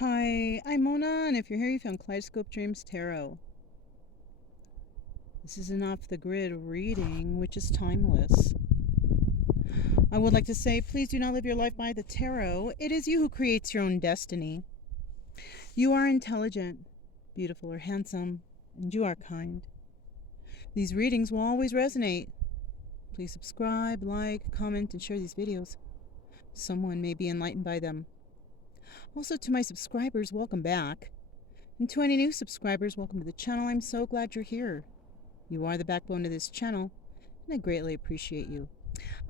Hi, I'm Mona, and if you're here, you found Kaleidoscope Dreams Tarot. This is an off-the-grid reading, which is timeless. I would like to say, please do not live your life by the tarot. It is you who creates your own destiny. You are intelligent, beautiful, or handsome, and you are kind. These readings will always resonate. Please subscribe, like, comment, and share these videos. Someone may be enlightened by them. Also, to my subscribers, welcome back. And to any new subscribers, welcome to the channel. I'm so glad you're here. You are the backbone of this channel, and I greatly appreciate you.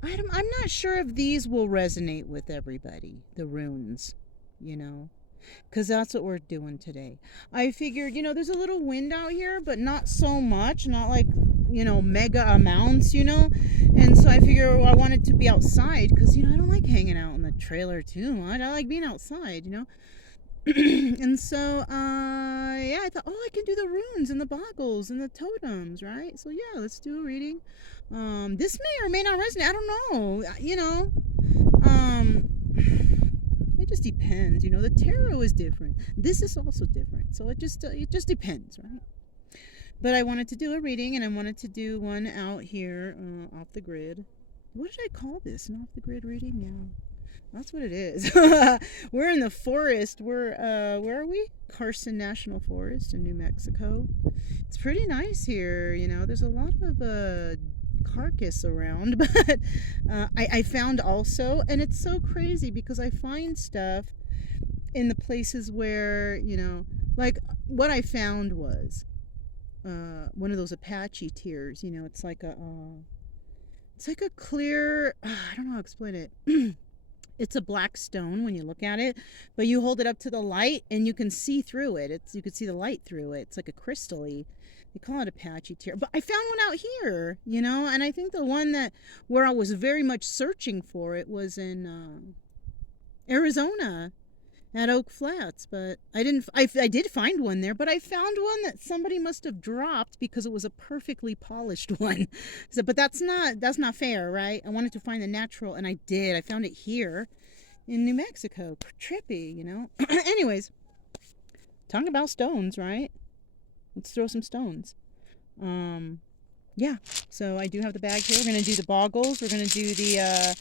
I'm not sure if these will resonate with everybody, the runes, because that's what we're doing today. I figured, there's a little wind out here, but not so much, not like, mega amounts, and so I figure I wanted to be outside because, I don't like hanging out in the trailer too much. I like being outside, and so I thought, I can do the runes and the boggles and the totems, right? So yeah, let's do a reading. This may or may not resonate. I don't know. It just depends. The tarot is different. This is also different, so it just depends, right? But I wanted to do a reading, and I wanted to do one out here off the grid. What did I call this? An off the grid reading? Yeah. That's what it is. We're in the forest. We're, where are we? Carson National Forest in New Mexico. It's pretty nice here. There's a lot of carcass around, but I found also, and it's so crazy because I find stuff in the places where, like what I found was one of those Apache tears. It's like a clear, I don't know how to explain it. It's a black stone when you look at it, but you hold it up to the light and you can see through it. You can see the light through it. It's like a crystal-y. They call it Apache tear. But I found one out here, and I think the one where I was very much searching for it was in Arizona at Oak Flats. But I did find one there, but I found one that somebody must have dropped because it was a perfectly polished one. So, but that's not fair, right? I wanted to find the natural, and I did. I found it here in New Mexico. Trippy, Anyways, talking about stones, right? Let's throw some stones. Yeah. So I do have the bag here. We're gonna do the boggles. We're gonna do the oh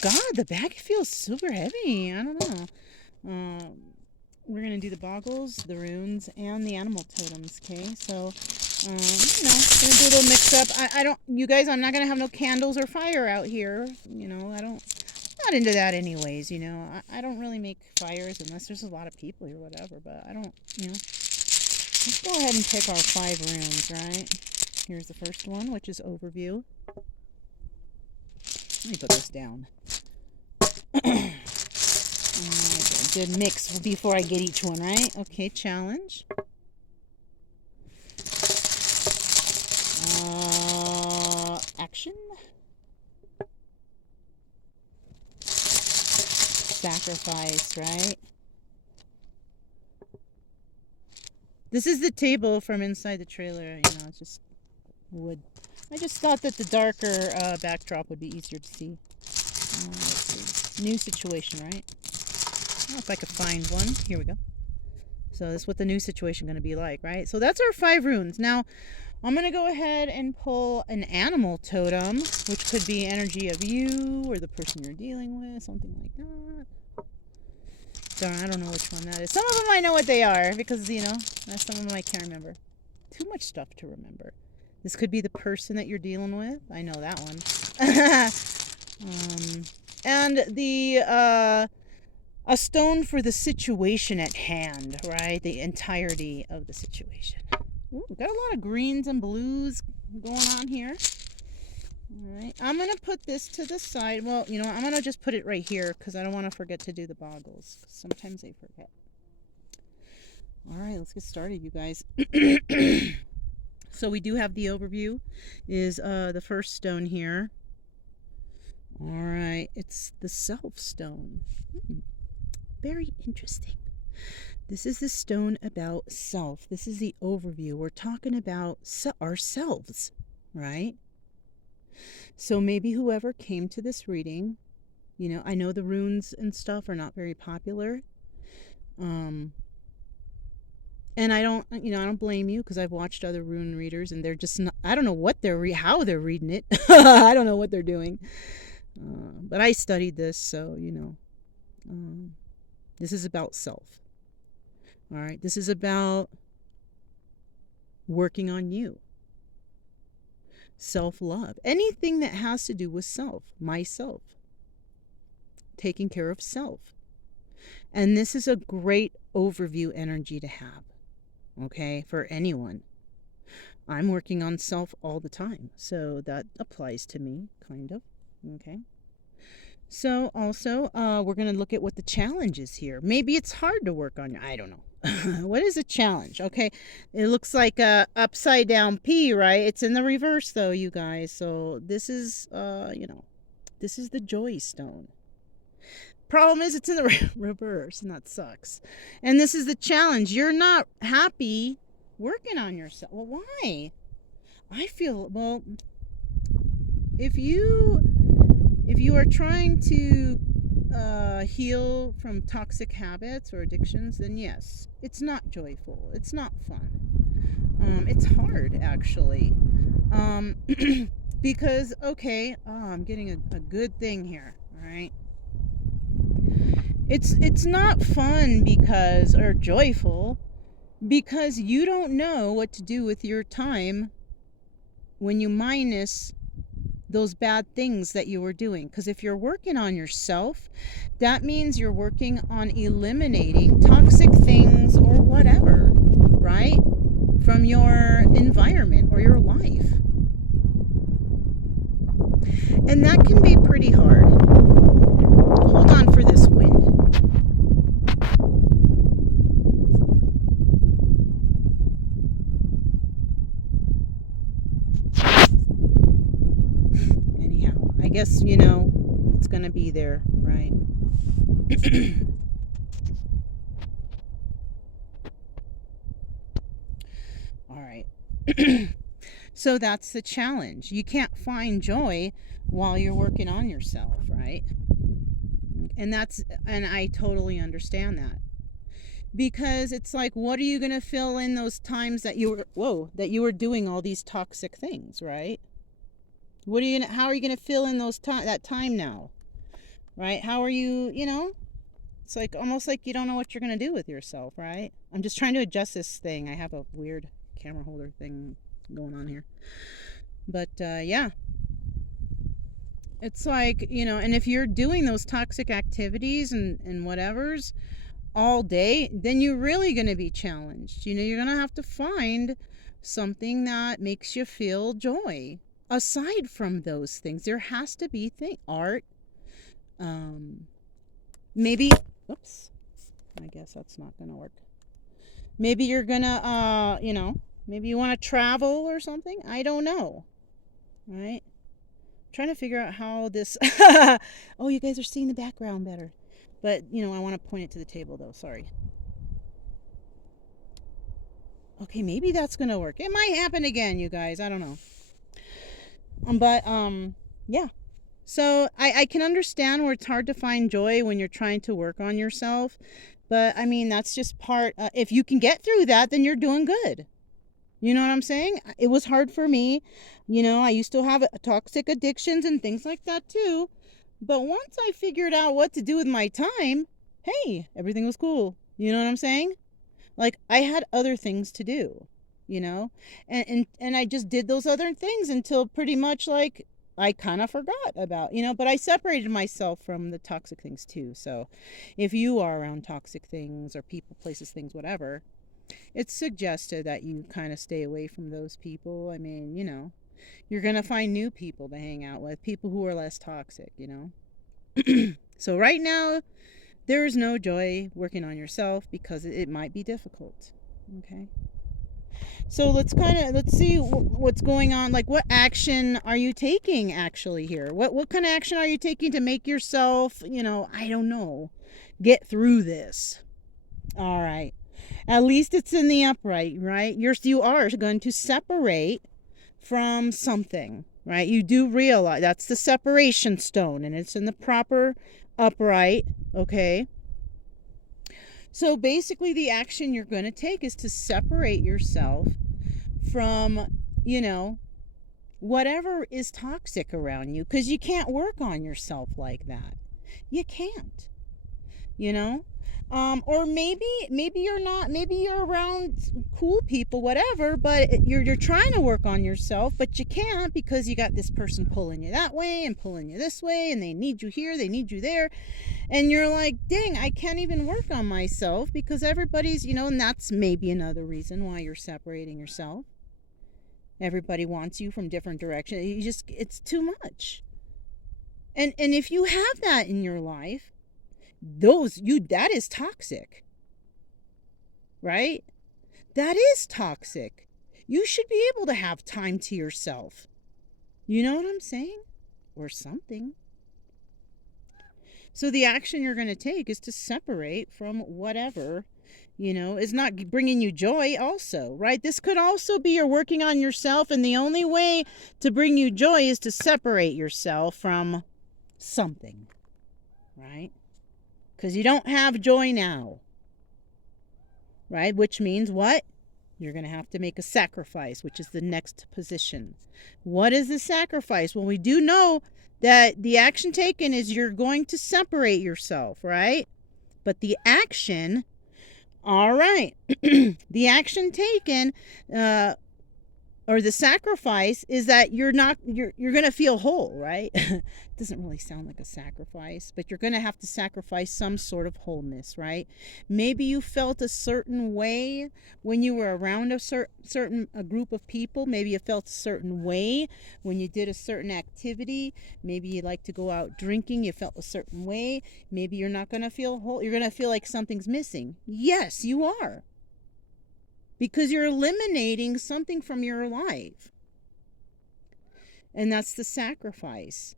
God, the bag feels super heavy. I don't know. We're going to do the boggles, the runes, and the animal totems, okay? So, going to do a little mix up. You guys, I'm not going to have no candles or fire out here. Not into that anyways, I don't really make fires unless there's a lot of people or whatever, but I don't, Let's go ahead and pick our 5 runes, right? Here's the first one, which is overview. Let me put this down. Good mix before I get each one, right? Okay, challenge. Action. Sacrifice, right? This is the table from inside the trailer, it's just wood. I just thought that the darker backdrop would be easier to see. Let's see. New situation, right? If I could find one. Here we go. So this is what the new situation going to be like, right? So that's our 5 runes. Now, I'm going to go ahead and pull an animal totem, which could be energy of you or the person you're dealing with, something like that. Darn, I don't know which one that is. Some of them I know what they are because, some of them I can't remember. Too much stuff to remember. This could be the person that you're dealing with. I know that one. And the... a stone for the situation at hand, right? The entirety of the situation. Ooh, got a lot of greens and blues going on here. All right, I'm going to put this to the side. Well, I'm going to just put it right here because I don't want to forget to do the boggles. Sometimes I forget. All right, let's get started, you guys. So we do have the overview is the first stone here. All right, it's the self stone. Very interesting. This is the stone about self. This is the overview. We're talking about ourselves, right? So maybe whoever came to this reading, I know the runes and stuff are not very popular, Um, and I don't, I don't blame you because I've watched other rune readers and they're just not, I don't know what how they're reading it. I don't know what they're doing. But I studied this, so, this is about self. All right. This is about working on you, self love, anything that has to do with self, myself, taking care of self. And this is a great overview energy to have, okay, for anyone. I'm working on self all the time, so that applies to me, kind of, okay? So also, we're going to look at what the challenge is here. Maybe it's hard to work on I don't know. What is a challenge? Okay, it looks like a upside down P, right? It's in the reverse though, you guys. So this is, this is the joy stone. Problem is it's in the reverse, and that sucks. And this is the challenge. You're not happy working on yourself. Well, why? I feel, well, if you are trying to heal from toxic habits or addictions, then yes, it's not joyful. It's not fun. It's hard, actually. Because, okay, I'm getting a good thing here, all right? It's not fun because, or joyful, because you don't know what to do with your time when you minus those bad things that you were doing. Because if you're working on yourself, that means you're working on eliminating toxic things or whatever, right? From your environment or your life. And that can be pretty hard. Hold on for this wind. Anyhow, I guess, it's going to be there, right? All right. So that's the challenge. You can't find joy while you're working on yourself, right? And I totally understand that. Because it's like, what are you going to fill in those times that you were doing all these toxic things, right? How are you going to fill in that time now? Right? How are you, it's like almost like you don't know what you're going to do with yourself, right? I'm just trying to adjust this thing. I have a weird camera holder thing going on here. But yeah. It's like, and if you're doing those toxic activities and whatevers all day, then you're really going to be challenged. You're going to have to find something that makes you feel joy. Aside from those things, there has to be art. Maybe, oops, I guess that's not going to work. Maybe you're going to, maybe you want to travel or something. I don't know. Right? Trying to figure out how this oh, you guys are seeing the background better, but I want to point it to the table though. Sorry. Okay, maybe that's gonna work. It might happen again, you guys, I don't know. But yeah, so I can understand where it's hard to find joy when you're trying to work on yourself, but I mean, that's just part. If you can get through that, then you're doing good. You know what I'm saying? It was hard for me. I used to have toxic addictions and things like that too. But once I figured out what to do with my time, hey, everything was cool. You know what I'm saying? Like, I had other things to do, and I just did those other things until pretty much like I kind of forgot about, but I separated myself from the toxic things too. So if you are around toxic things or people, places, things, whatever, it's suggested that you kind of stay away from those people. I mean, you're going to find new people to hang out with, people who are less toxic, So right now, there is no joy working on yourself because it might be difficult. Okay. So let's see what's going on. Like, what action are you taking actually here? What kind of action are you taking to make yourself, I don't know, get through this? All right. At least it's in the upright, right? You are going to separate from something, right? You do realize that's the separation stone and it's in the proper upright, okay? So basically, the action you're going to take is to separate yourself from, you know, whatever is toxic around you, because you can't work on yourself like that. You can't, you know? Or maybe you're not, maybe you're around cool people, whatever, but you're trying to work on yourself, but you can't because you got this person pulling you that way and pulling you this way, and they need you here, they need you there, and you're like, dang, I can't even work on myself because everybody's, and that's maybe another reason why you're separating yourself. Everybody wants you from different directions. It's too much. And if you have that in your life, that is toxic. Right? That is toxic. You should be able to have time to yourself. You know what I'm saying? Or something. So the action you're going to take is to separate from whatever, is not bringing you joy also, right? This could also be you're working on yourself, and the only way to bring you joy is to separate yourself from something, right? Because you don't have joy now, right? Which means what? You're going to have to make a sacrifice, which is the next position. What is the sacrifice? Well, we do know that the action taken is you're going to separate yourself, right? But the action, all right, the action taken, or the sacrifice is that you're going to feel whole, right? It doesn't really sound like a sacrifice, but you're going to have to sacrifice some sort of wholeness, right? Maybe you felt a certain way when you were around a group of people. Maybe you felt a certain way when you did a certain activity. Maybe you like to go out drinking, you felt a certain way. Maybe you're not going to feel whole. You're going to feel like something's missing. Yes, you are. Because you're eliminating something from your life. And that's the sacrifice.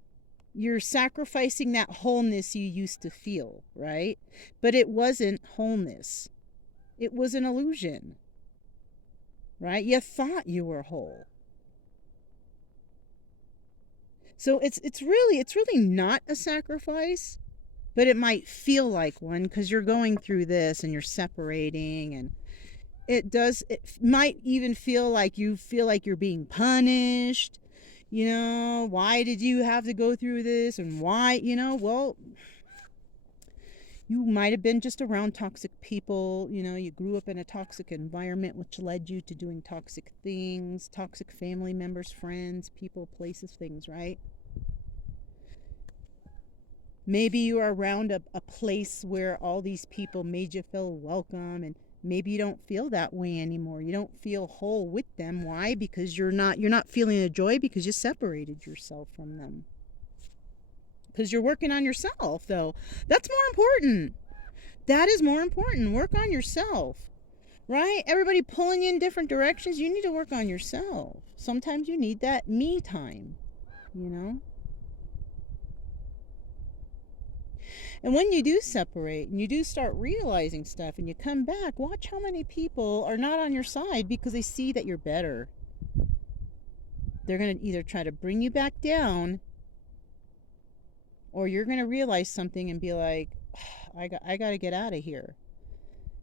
You're sacrificing that wholeness you used to feel, right? But it wasn't wholeness. It was an illusion, right? You thought you were whole. So it's really not a sacrifice, but it might feel like one because you're going through this and you're separating, and it might even feel like you're being punished. Why did you have to go through this? And why, well, you might have been just around toxic people. You grew up in a toxic environment, which led you to doing toxic things, toxic family members, friends, people, places, things, right? Maybe you are around a place where all these people made you feel welcome, and maybe you don't feel that way anymore. You don't feel whole with them. Why? Because you're not feeling the joy because you separated yourself from them. Because you're working on yourself, though. That's more important. That is more important. Work on yourself, right? Everybody pulling you in different directions. You need to work on yourself. Sometimes you need that me time, And when you do separate and you do start realizing stuff and you come back, watch how many people are not on your side because they see that you're better. They're going to either try to bring you back down, or you're going to realize something and be like, I got to get out of here.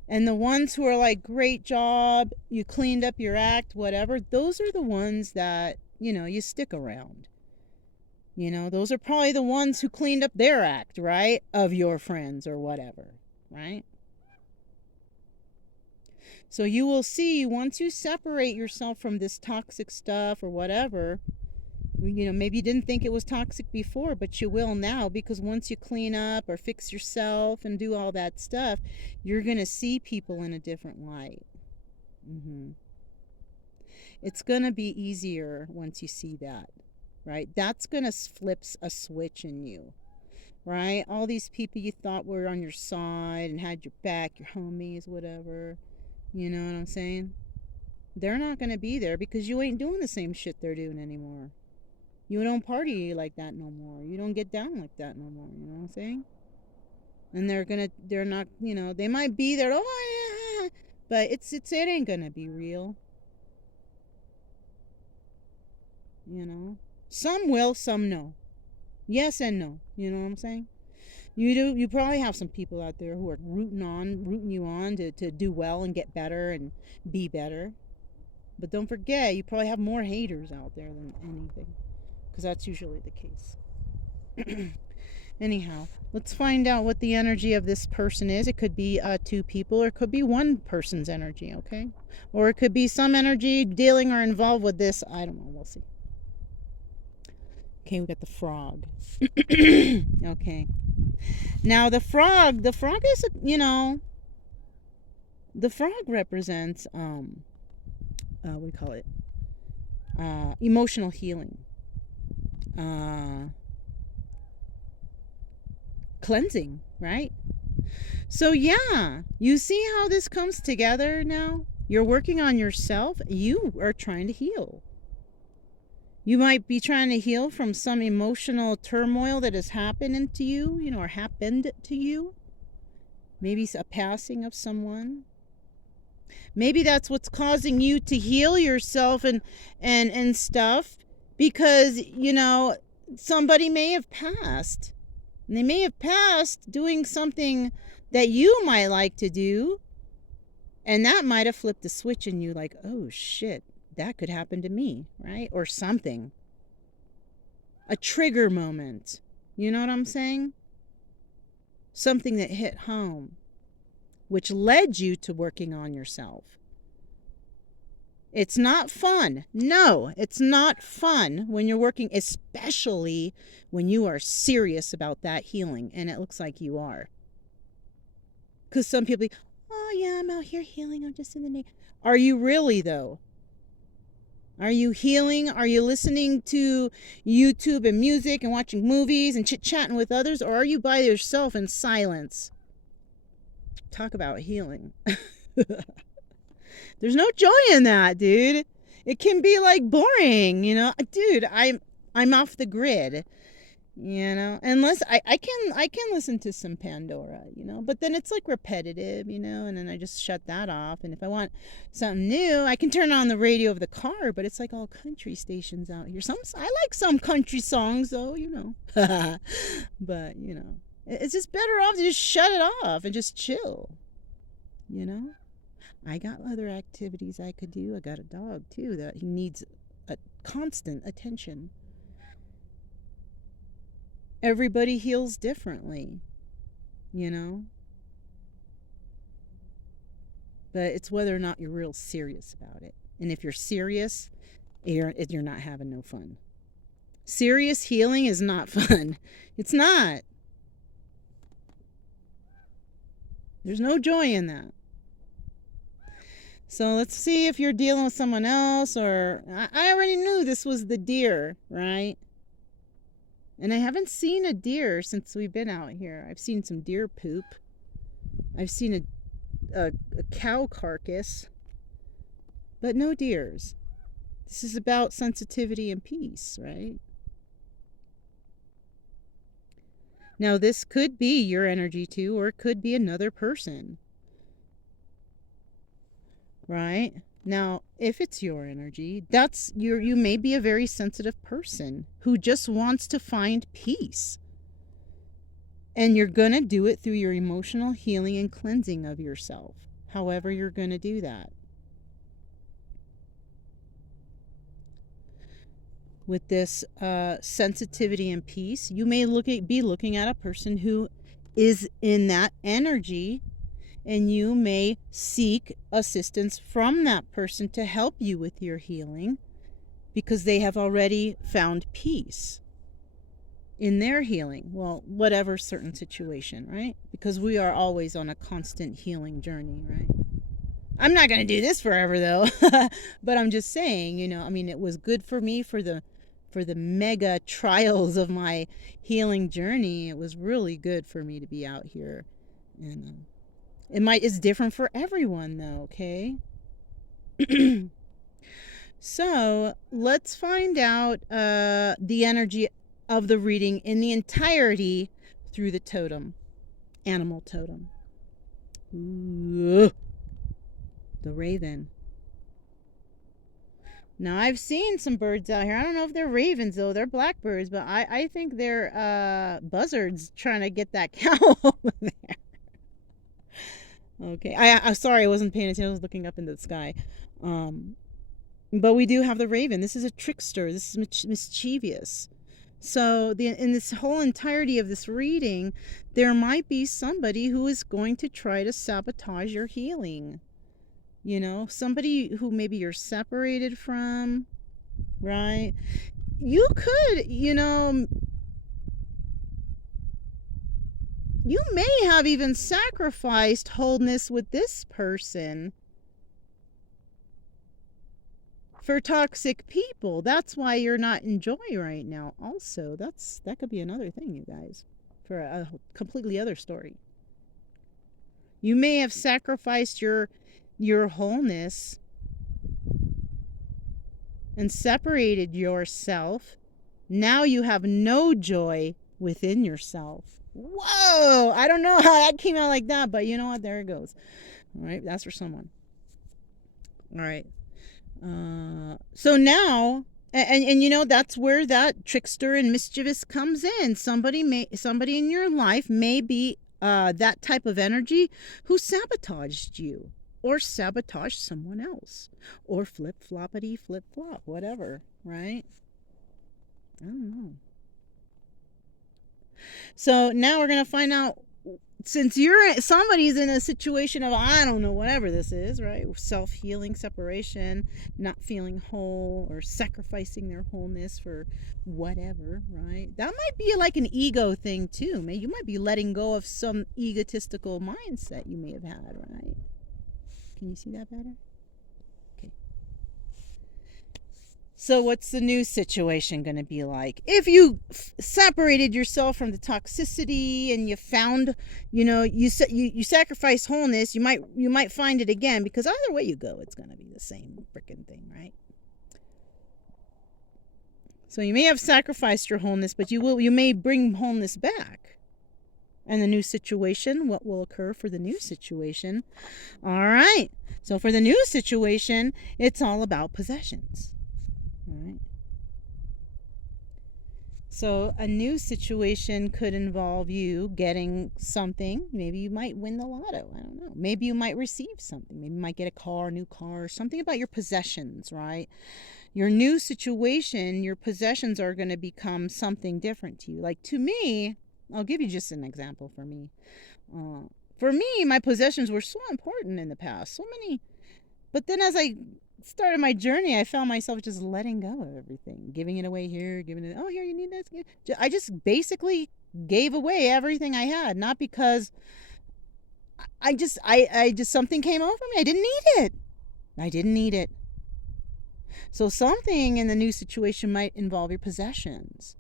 And the ones who are like, great job, you cleaned up your act, whatever, those are the ones that, you stick around. Those are probably the ones who cleaned up their act, right? Of your friends or whatever, right? So you will see, once you separate yourself from this toxic stuff or whatever, maybe you didn't think it was toxic before, but you will now, because once you clean up or fix yourself and do all that stuff, you're going to see people in a different light. It's going to be easier once you see that. Right? That's going to flip a switch in you, right? All these people you thought were on your side and had your back, your homies, whatever, you know what I'm saying? They're not going to be there because you ain't doing the same shit they're doing anymore. You don't party like that no more. You don't get down like that no more, you know what I'm saying? And they're not, they might be there, oh yeah, but it ain't going to be real. Some will, some no. Yes and no. You know what I'm saying? You probably have some people out there who are rooting you on to do well and get better and be better. But don't forget, you probably have more haters out there than anything, because that's usually the case. Anyhow, let's find out what the energy of this person is. It could be two people, or it could be one person's energy, okay? Or it could be some energy dealing or involved with this. I don't know. We'll see. Okay, we got the frog. Okay. Now the frog is, the frog represents what do you call it? Emotional healing. Cleansing, right? So yeah, you see how this comes together now? You're working on yourself. You are trying to heal. You might be trying to heal from some emotional turmoil that has happened to you, or happened to you. Maybe a passing of someone. Maybe that's what's causing you to heal yourself and stuff, because, somebody may have passed. And they may have passed doing something that you might like to do. And that might have flipped a switch in you, like, oh shit, that could happen to me, right? Or something. A trigger moment. You know what I'm saying? Something that hit home, which led you to working on yourself. It's not fun. No, it's not fun when you're working, especially when you are serious about that healing. And it looks like you are. Because some people, oh yeah, I'm out here healing. I'm just in the name. Are you really, though? Are you healing? Are you listening to YouTube and music and watching movies and chit-chatting with others? Or are you by yourself in silence? Talk about healing. There's no joy in that, dude. It can be like boring, Dude, I'm off the grid, Unless I can listen to some Pandora, But then it's like repetitive, And then I just shut that off. And if I want something new, I can turn on the radio of the car. But it's like all country stations out here. I like some country songs, though, But it's just better off to just shut it off and just chill, I got other activities I could do. I got a dog, too, that he needs a constant attention. Everybody heals differently, But it's whether or not you're real serious about it. And if you're serious, you're not having no fun. Serious healing is not fun. It's not. There's no joy in that. So let's see if you're dealing with someone else, or I already knew this was the deer, right? And I haven't seen a deer since we've been out here. I've seen some deer poop. I've seen a cow carcass, but no deers. This is about sensitivity and peace, right? Now, this could be your energy too, or it could be another person. Right? Now, if it's your energy, you may be a very sensitive person who just wants to find peace. And you're going to do it through your emotional healing and cleansing of yourself. However you're going to do that. With this sensitivity and peace, you may be looking at a person who is in that energy, and you may seek assistance from that person to help you with your healing, because they have already found peace in their healing. Well, whatever certain situation, right? Because we are always on a constant healing journey, right? I'm not going to do this forever, though. But I'm just saying, it was good for me for the mega trials of my healing journey. It was really good for me to be out here. And it's different for everyone, though, okay? So let's find out the energy of the reading in the entirety through the totem, animal totem. Ooh, the raven. Now, I've seen some birds out here. I don't know if they're ravens, though. They're blackbirds, but I think they're buzzards trying to get that cow over there. Okay. I'm sorry, I wasn't paying attention. I was looking up into the sky. Um, but we do have the raven. This is a trickster. This is mischievous. So in this whole entirety of this reading, there might be somebody who is going to try to sabotage your healing. You know, somebody who maybe you're separated from, right? You could, you know, you may have even sacrificed wholeness with this person for toxic people. That's why you're not in joy right now. Also, that could be another thing, you guys, for a completely other story. You may have sacrificed your wholeness and separated yourself. Now you have no joy within yourself. Whoa! I don't know how that came out like that, but you know what? There it goes. All right, that's for someone. All right. So now, and you know, that's where that trickster and mischievous comes in. Somebody in your life may be that type of energy who sabotaged you, or sabotaged someone else, or flip flop, whatever, right? I don't know. So now we're gonna find out, since somebody's in a situation of, I don't know, whatever this is, right? Self-healing, separation, not feeling whole, or sacrificing their wholeness for whatever, right? That might be like an ego thing too. You might be letting go of some egotistical mindset you may have had, right? Can you see that better? Okay. So what's the new situation going to be like? If you separated yourself from the toxicity and you found, you know, you sacrifice wholeness, you might find it again, because either way you go, it's going to be the same freaking thing, right? So you may have sacrificed your wholeness, but you may bring wholeness back. And the new situation, what will occur for the new situation? All right. So for the new situation, it's all about possessions. All right. So a new situation could involve you getting something. Maybe you might win the lotto. I don't know. Maybe you might receive something. Maybe you might get a new car, something about your possessions, right? Your new situation, your possessions are going to become something different to you. Like, to me, I'll give you just an example for me. For me, my possessions were so important in the past. So many. But then as I started my journey, I found myself just letting go of everything, giving it away here, giving it, oh, here, you need this. I just basically gave away everything I had, not because I just something came over me. I didn't need it. So something in the new situation might involve your possessions.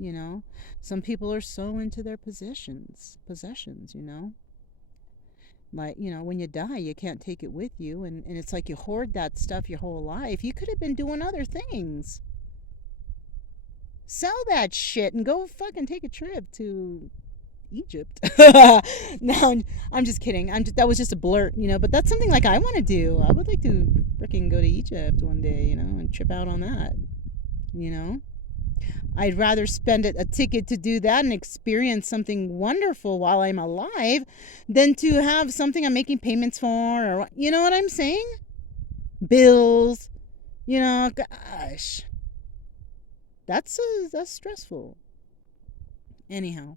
You know, some people are so into their possessions, you know. Like, you know, when you die, you can't take it with you, and it's like you hoard that stuff your whole life. You could have been doing other things. Sell that shit and go fucking take a trip to Egypt. No, I'm just kidding. That was just a blurt, you know, but that's something like I want to do. I would like to freaking go to Egypt one day, you know, and trip out on that, you know. I'd rather spend a ticket to do that and experience something wonderful while I'm alive than to have something I'm making payments for, or, you know what I'm saying? Bills, you know, gosh. That's stressful. Anyhow,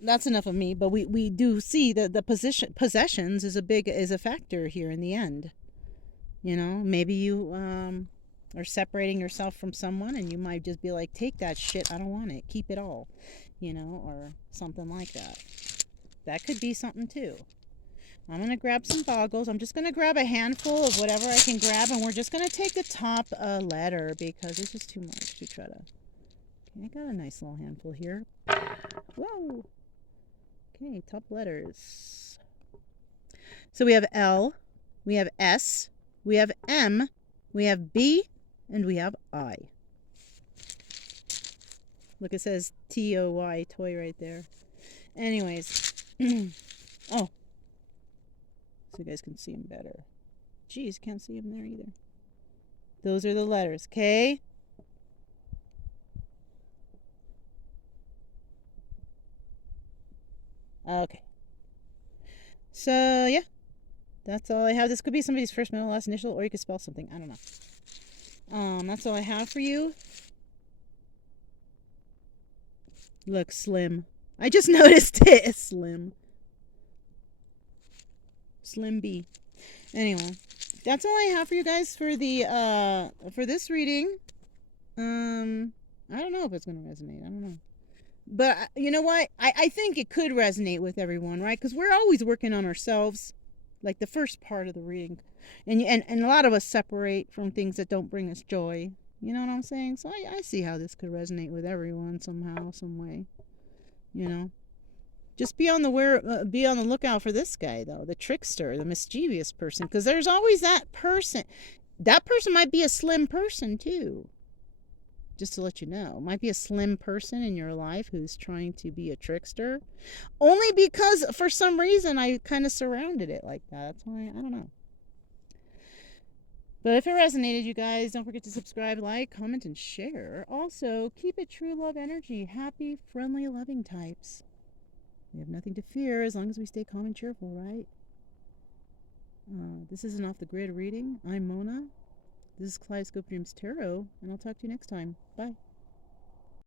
that's enough of me, but we do see that the possessions is a factor here in the end. You know, maybe you or separating yourself from someone, and you might just be like, take that shit, I don't want it, keep it all, you know, or something like that. That could be something too. I'm going to grab some boggles. I'm just going to grab a handful of whatever I can grab, and we're just going to take the top letter, because it's just too much to try to. Okay, I got a nice little handful here. Whoa. Okay, top letters. So we have L, we have S, we have M, we have B, and we have I. Look, it says TOY, toy, right there. Anyways. Oh. So you guys can see them better. geez, can't see them there either. Those are the letters, okay? Okay. So, yeah. That's all I have. This could be somebody's first, middle, last initial, or you could spell something. I don't know. That's all I have for you. Look, Slim. I just noticed it. Slim. Slim B. Anyway, that's all I have for you guys for the for this reading. I don't know if it's gonna resonate. I don't know. But you know what? I think it could resonate with everyone, right? Because we're always working on ourselves, like the first part of the reading, and a lot of us separate from things that don't bring us joy. You know what I'm saying? So I see how this could resonate with everyone somehow, some way. You know, just be on the lookout for this guy though, the trickster, the mischievous person, because there's always that person. That person might be a slim person too. Just to let you know, might be a slim person in your life who's trying to be a trickster, only because for some reason I kind of surrounded it like that. That's why I don't know. But if it resonated, you guys, don't forget to subscribe, like, comment, and share. Also, keep it true love energy. Happy, friendly, loving types. We have nothing to fear as long as we stay calm and cheerful, right? This is an off the grid reading. I'm Mona. This is Kaleidoscope Dreams Tarot, and I'll talk to you next time. Bye.